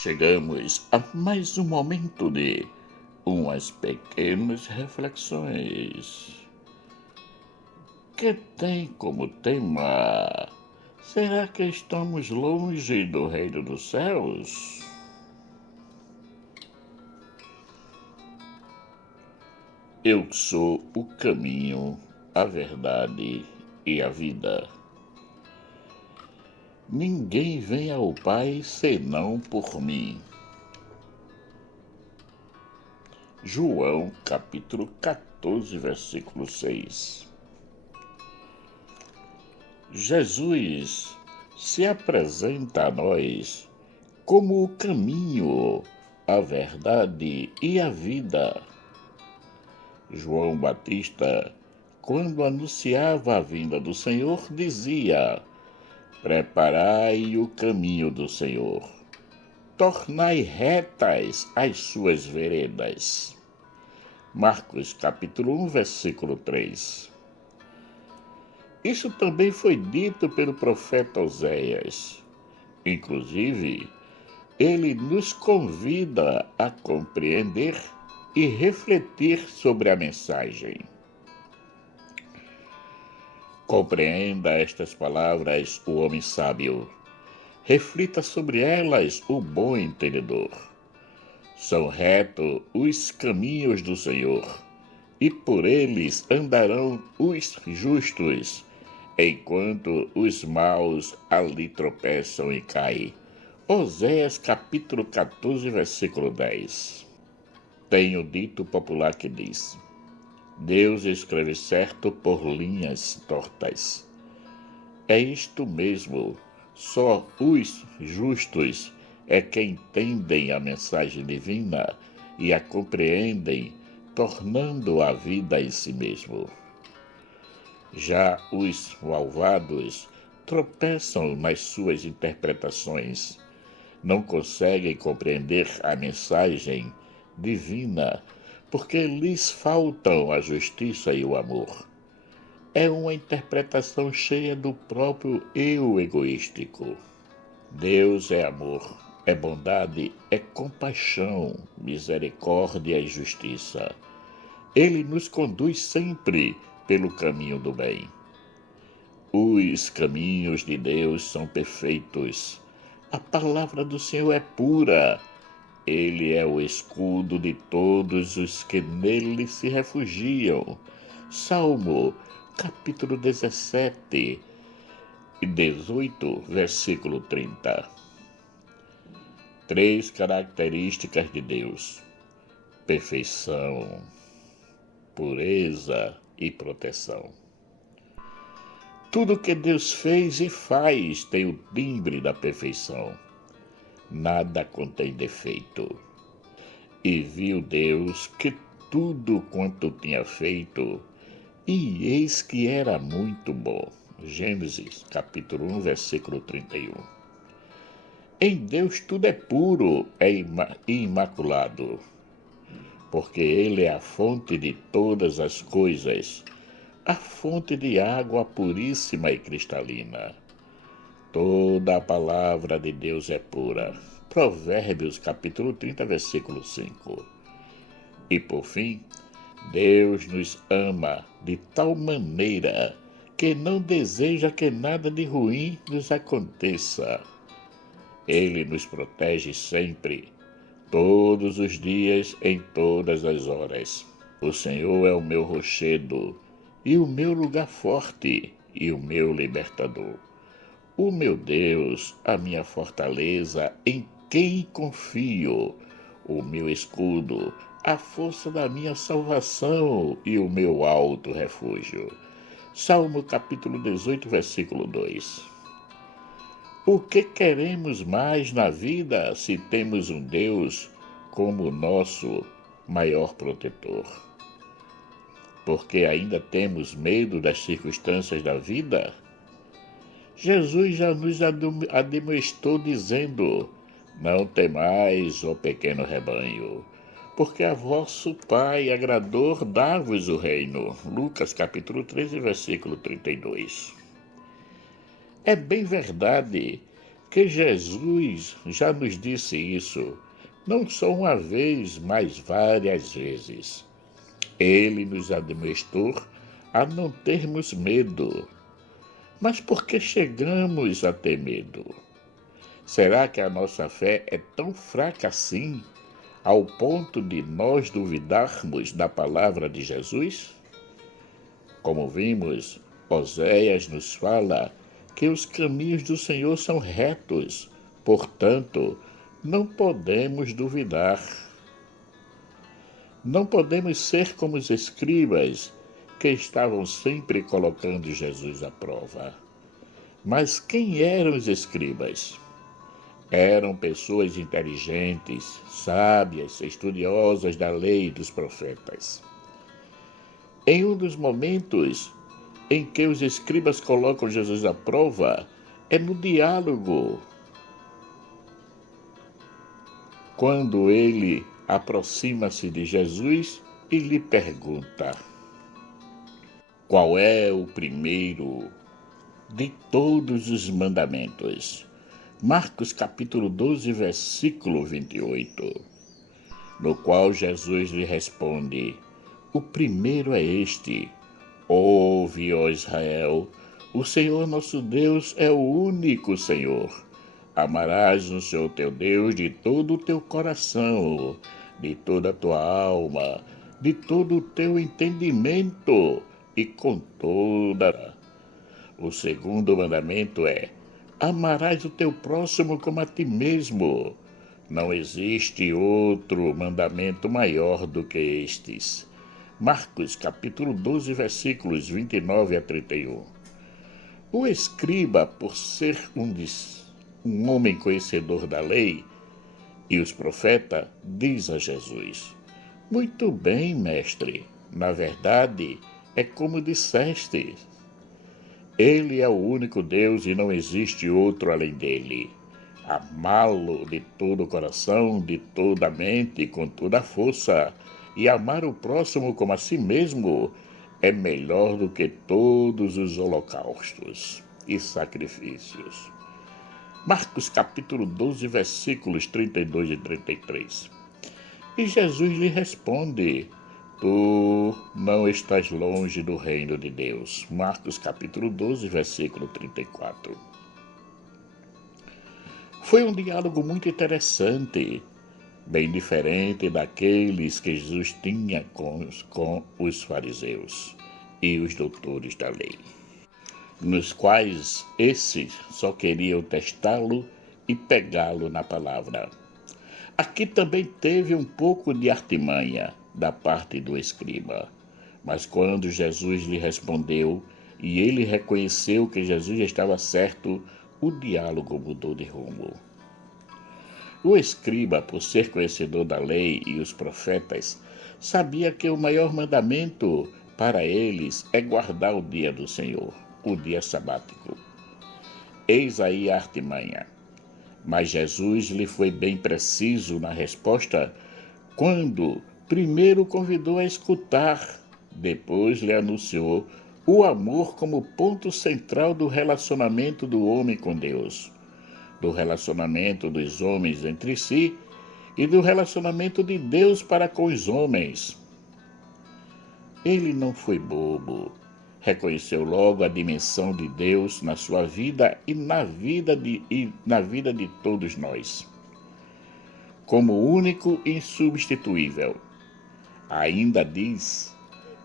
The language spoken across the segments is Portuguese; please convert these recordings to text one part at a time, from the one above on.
Chegamos a mais um momento de umas pequenas reflexões que tem como tema: será que estamos longe do reino dos céus? Eu sou o caminho, a verdade e a vida. Ninguém vem ao Pai senão por mim. João, capítulo 14, versículo 6. Jesus se apresenta a nós como o caminho, a verdade e a vida. João Batista, quando anunciava a vinda do Senhor, dizia: preparai o caminho do Senhor, tornai retas as suas veredas. Marcos capítulo 1, versículo 3. Isso também foi dito pelo profeta Oséias. Inclusive, ele nos convida a compreender e refletir sobre a mensagem. Compreenda estas palavras, o homem sábio. Reflita sobre elas, o bom entendedor. São retos os caminhos do Senhor, e por eles andarão os justos, enquanto os maus ali tropeçam e caem. Oséias capítulo 14, versículo 10. Tem o dito popular que diz: Deus escreve certo por linhas tortas. É isto mesmo, só os justos é que entendem a mensagem divina e a compreendem, tornando a vida em si mesmo. Já os malvados tropeçam nas suas interpretações, não conseguem compreender a mensagem divina porque lhes faltam a justiça e o amor. É uma interpretação cheia do próprio eu egoístico. Deus é amor, é bondade, é compaixão, misericórdia e justiça. Ele nos conduz sempre pelo caminho do bem. Os caminhos de Deus são perfeitos. A palavra do Senhor é pura. Ele é o escudo de todos os que nele se refugiam. Salmo, capítulo 17 e 18, versículo 30. 3 características de Deus: perfeição, pureza e proteção. Tudo que Deus fez e faz tem o timbre da perfeição. Nada contém defeito. E viu Deus que tudo quanto tinha feito, e eis que era muito bom. Gênesis, capítulo 1, versículo 31. Em Deus tudo é puro e imaculado, porque Ele é a fonte de todas as coisas, a fonte de água puríssima e cristalina. Toda a palavra de Deus é pura. Provérbios, capítulo 30, versículo 5. E por fim, Deus nos ama de tal maneira que não deseja que nada de ruim nos aconteça. Ele nos protege sempre, todos os dias, em todas as horas. O Senhor é o meu rochedo, e o meu lugar forte, e o meu libertador. O meu Deus, a minha fortaleza, em quem confio, o meu escudo, a força da minha salvação e o meu alto refúgio. Salmo capítulo 18, versículo 2. O que queremos mais na vida se temos um Deus como nosso maior protetor? Porque ainda temos medo das circunstâncias da vida? Jesus já nos admoestou dizendo: não temais, ó pequeno rebanho, porque a vosso Pai agradou dar-vos o reino. Lucas capítulo 13, versículo 32. É bem verdade que Jesus já nos disse isso, não só uma vez, mas várias vezes. Ele nos admoestou a não termos medo. Mas por que chegamos a ter medo? Será que a nossa fé é tão fraca assim, ao ponto de nós duvidarmos da palavra de Jesus? Como vimos, Oséias nos fala que os caminhos do Senhor são retos, portanto, não podemos duvidar. Não podemos ser como os escribas, que estavam sempre colocando Jesus à prova. Mas quem eram os escribas? Eram pessoas inteligentes, sábias, estudiosas da lei e dos profetas. Em um dos momentos em que os escribas colocam Jesus à prova, é no diálogo, quando ele aproxima-se de Jesus e lhe pergunta: qual é o primeiro de todos os mandamentos? Marcos capítulo 12, versículo 28, no qual Jesus lhe responde: o primeiro é este: ouve, ó Israel, o Senhor nosso Deus é o único Senhor. Amarás o Senhor teu Deus de todo o teu coração, de toda a tua alma, de todo o teu entendimento e com toda. O segundo mandamento é: amarás o teu próximo como a ti mesmo. Não existe outro mandamento maior do que estes. Marcos capítulo 12, versículos 29 a 31. O escriba, por ser um homem conhecedor da lei e os profetas, diz a Jesus: muito bem, mestre, na verdade é como disseste. Ele é o único Deus e não existe outro além dele. Amá-lo de todo o coração, de toda a mente e com toda a força, e amar o próximo como a si mesmo, é melhor do que todos os holocaustos e sacrifícios. Marcos capítulo 12, versículos 32 e 33. E Jesus lhe responde: tu não estás longe do reino de Deus. Marcos capítulo 12, versículo 34. Foi um diálogo muito interessante, bem diferente daqueles que Jesus tinha com os fariseus e os doutores da lei, nos quais esses só queriam testá-lo e pegá-lo na palavra. Aqui também teve um pouco de artimanha da parte do escriba, mas quando Jesus lhe respondeu e ele reconheceu que Jesus estava certo, o diálogo mudou de rumo. O escriba, por ser conhecedor da lei e os profetas, sabia que o maior mandamento para eles é guardar o dia do Senhor, o dia sabático. Eis aí a artimanha. Mas Jesus lhe foi bem preciso na resposta quando primeiro convidou a escutar, depois lhe anunciou o amor como ponto central do relacionamento do homem com Deus, do relacionamento dos homens entre si e do relacionamento de Deus para com os homens. Ele não foi bobo. Reconheceu logo a dimensão de Deus na sua vida e na vida de todos nós, como único e insubstituível. Ainda diz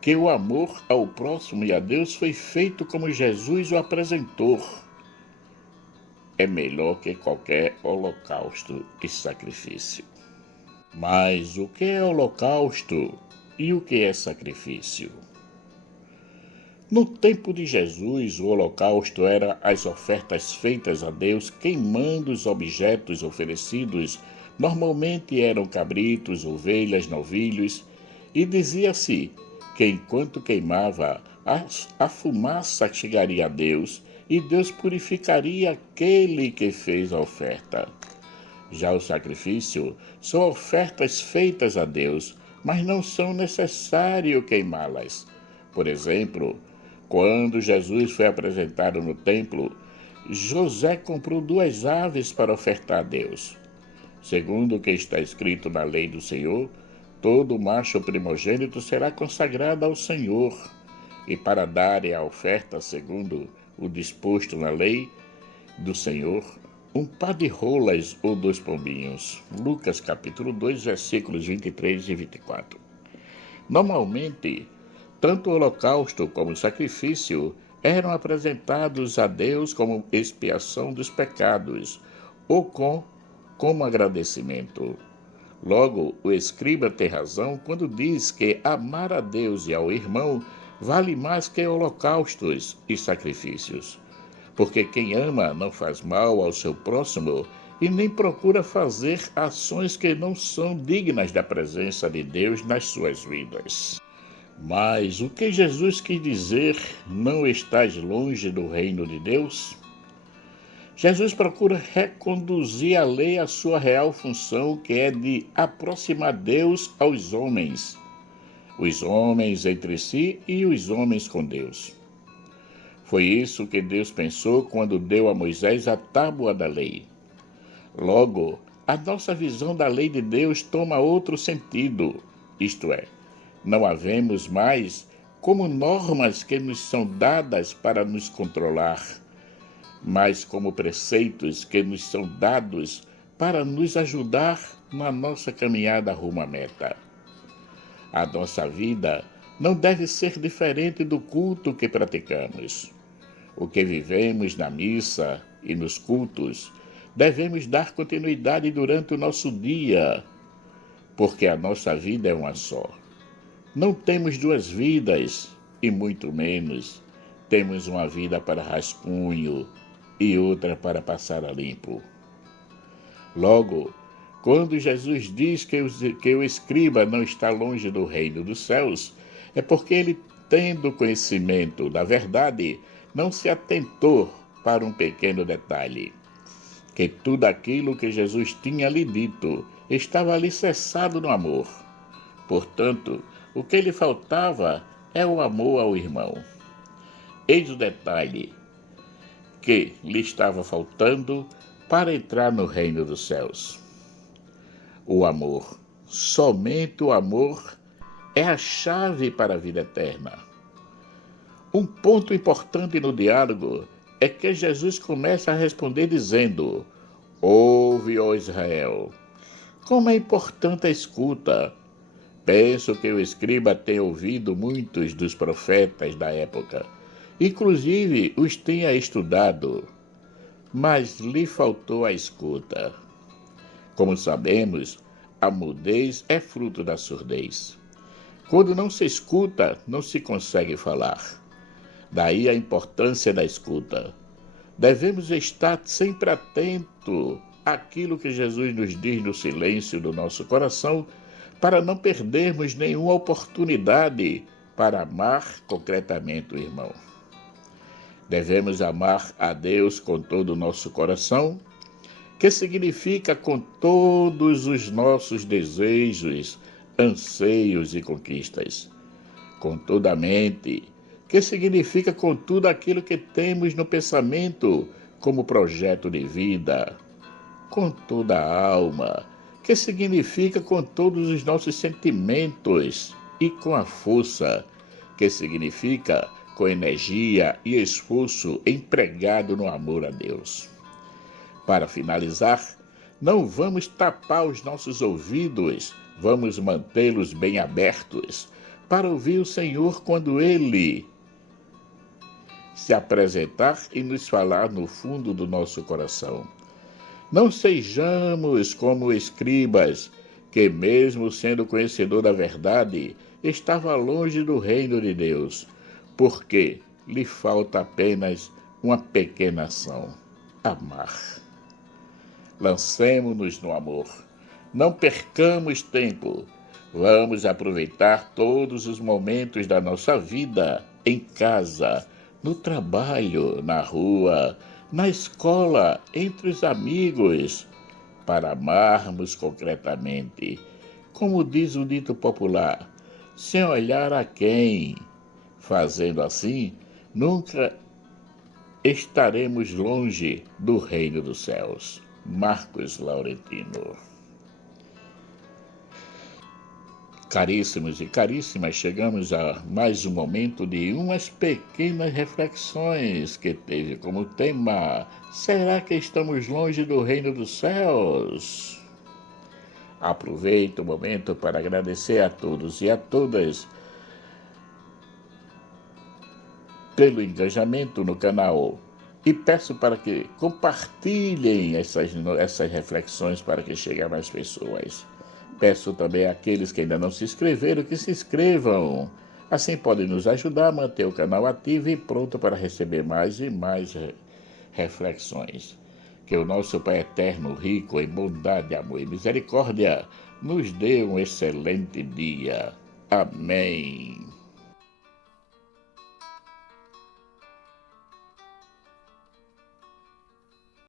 que o amor ao próximo e a Deus foi feito como Jesus o apresentou. É melhor que qualquer holocausto e sacrifício. Mas o que é holocausto e o que é sacrifício? No tempo de Jesus, o holocausto era as ofertas feitas a Deus queimando os objetos oferecidos. Normalmente eram cabritos, ovelhas, novilhos, e dizia-se que enquanto queimava, a fumaça chegaria a Deus e Deus purificaria aquele que fez a oferta. Já o sacrifício são ofertas feitas a Deus, mas não são necessário queimá-las. Por exemplo, quando Jesus foi apresentado no templo, José comprou 2 aves para ofertar a Deus. Segundo o que está escrito na lei do Senhor, todo macho primogênito será consagrado ao Senhor, e para darem a oferta segundo o disposto na lei do Senhor, um par de rolas ou 2 pombinhos. Lucas capítulo 2, versículos 23 e 24. Normalmente, tanto o holocausto como o sacrifício eram apresentados a Deus como expiação dos pecados, ou como agradecimento. Logo, o escriba tem razão quando diz que amar a Deus e ao irmão vale mais que holocaustos e sacrifícios. Porque quem ama não faz mal ao seu próximo e nem procura fazer ações que não são dignas da presença de Deus nas suas vidas. Mas o que Jesus quis dizer, não estás longe do reino de Deus? Jesus procura reconduzir a lei à sua real função, que é de aproximar Deus aos homens, os homens entre si e os homens com Deus. Foi isso que Deus pensou quando deu a Moisés a tábua da lei. Logo, a nossa visão da lei de Deus toma outro sentido, isto é, não a vemos mais como normas que nos são dadas para nos controlar, mas como preceitos que nos são dados para nos ajudar na nossa caminhada rumo à meta. A nossa vida não deve ser diferente do culto que praticamos. O que vivemos na missa e nos cultos, devemos dar continuidade durante o nosso dia, porque a nossa vida é uma só. Não temos 2 vidas, e muito menos temos uma vida para rascunho e outra para passar a limpo. Logo, quando Jesus diz que o escriba não está longe do reino dos céus, é porque ele, tendo conhecimento da verdade, não se atentou para um pequeno detalhe, que tudo aquilo que Jesus tinha lhe dito estava alicerçado no amor. Portanto, o que lhe faltava é o amor ao irmão. Eis o detalhe que lhe estava faltando para entrar no reino dos céus. O amor. Somente o amor é a chave para a vida eterna. Um ponto importante no diálogo é que Jesus começa a responder dizendo: ouve, ó Israel. Como é importante a escuta. Penso que o escriba tem ouvido muitos dos profetas da época, inclusive os tenha estudado, mas lhe faltou a escuta. Como sabemos, a mudez é fruto da surdez. Quando não se escuta, não se consegue falar. Daí a importância da escuta. Devemos estar sempre atento àquilo que Jesus nos diz no silêncio do nosso coração, para não perdermos nenhuma oportunidade para amar concretamente o irmão. Devemos amar a Deus com todo o nosso coração, que significa com todos os nossos desejos, anseios e conquistas. Com toda a mente, que significa com tudo aquilo que temos no pensamento como projeto de vida. Com toda a alma, que significa com todos os nossos sentimentos, e com a força, que significa com energia e esforço empregado no amor a Deus. Para finalizar, não vamos tapar os nossos ouvidos, vamos mantê-los bem abertos para ouvir o Senhor quando Ele se apresentar e nos falar no fundo do nosso coração. Não sejamos como escribas, que mesmo sendo conhecedor da verdade, estava longe do reino de Deus, porque lhe falta apenas uma pequena ação: amar. Lancemo-nos no amor. Não percamos tempo. Vamos aproveitar todos os momentos da nossa vida, em casa, no trabalho, na rua, na escola, entre os amigos, para amarmos concretamente. Como diz o dito popular, sem olhar a quem. Fazendo assim, nunca estaremos longe do reino dos céus. Marcos Laurentino. Caríssimos e caríssimas, chegamos a mais um momento de umas pequenas reflexões que teve como tema: será que estamos longe do reino dos céus? Aproveito o momento para agradecer a todos e a todas pelo engajamento no canal e peço para que compartilhem essas reflexões para que cheguem a mais pessoas. Peço também àqueles que ainda não se inscreveram que se inscrevam. Assim podem nos ajudar a manter o canal ativo e pronto para receber mais e mais reflexões. Que o nosso Pai Eterno, rico em bondade, amor e misericórdia, nos dê um excelente dia. Amém.